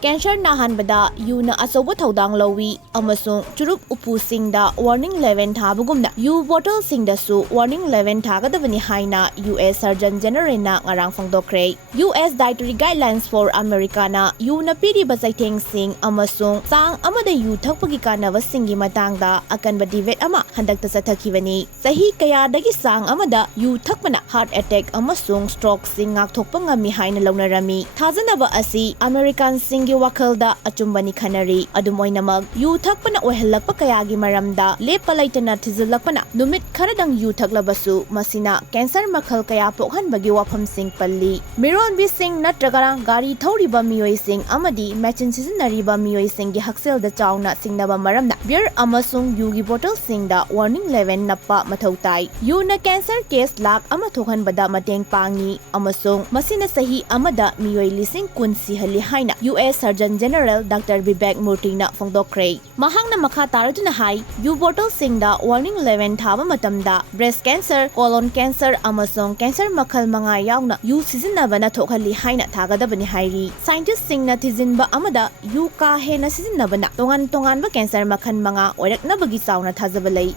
Cancer Nahanbada Yuna Asoba Thodang Lowi Amasung Churuk Upusingda warning 11 Tabugumda U bottle singdasu warning 11 Tagadavani Haina US Surgeon General na ngarang Fongdokre US Dietary Guidelines for Americana Yuna Piri Basaiteng Sing Amasung Sang Amada Yu Thakpagi Kanava Singi Matangda Akanba Divet Ama Handakta Sathakivani Sahi Kaya Dagi Sang Amada Yu Thakmana Heart Attack Amasung Stroke Sing Ngakthokpanga Mi Haina Launarami Thazanaba Asi American Sing Wakalda achumbani khanari adumoinamag yu thakpana ohelakpa kayagi maramda lepa laitana thizilakpana numit kharadang yu thaklabasu masina cancer makhal kaya pokhanbagi wafam sing palli miron bi sing natragara gari thoriba miyoi sing amadi machine sizinariba miyoi sing gi haksel da chauna singnaba maramda beer amasung yu gi bottle sing da warning 11 nappa mathautai yu na cancer case lak ama thokhanbada mateng pangi amasung masina sahi amada miyoi lising kunsi hali haina US Surgeon General Dr. Vivek Murtina Fongdokre Mahangna makha taraduna hai U bottle singda warning 11 thaba matamda breast cancer colon cancer amasong cancer makhal manga yauna U sizinabana thokhali haina thagadabani hairi scientist singna thizinba amada U ka hena sizinabana tongan ba cancer makhan manga oiraknabagi chauna thajabalai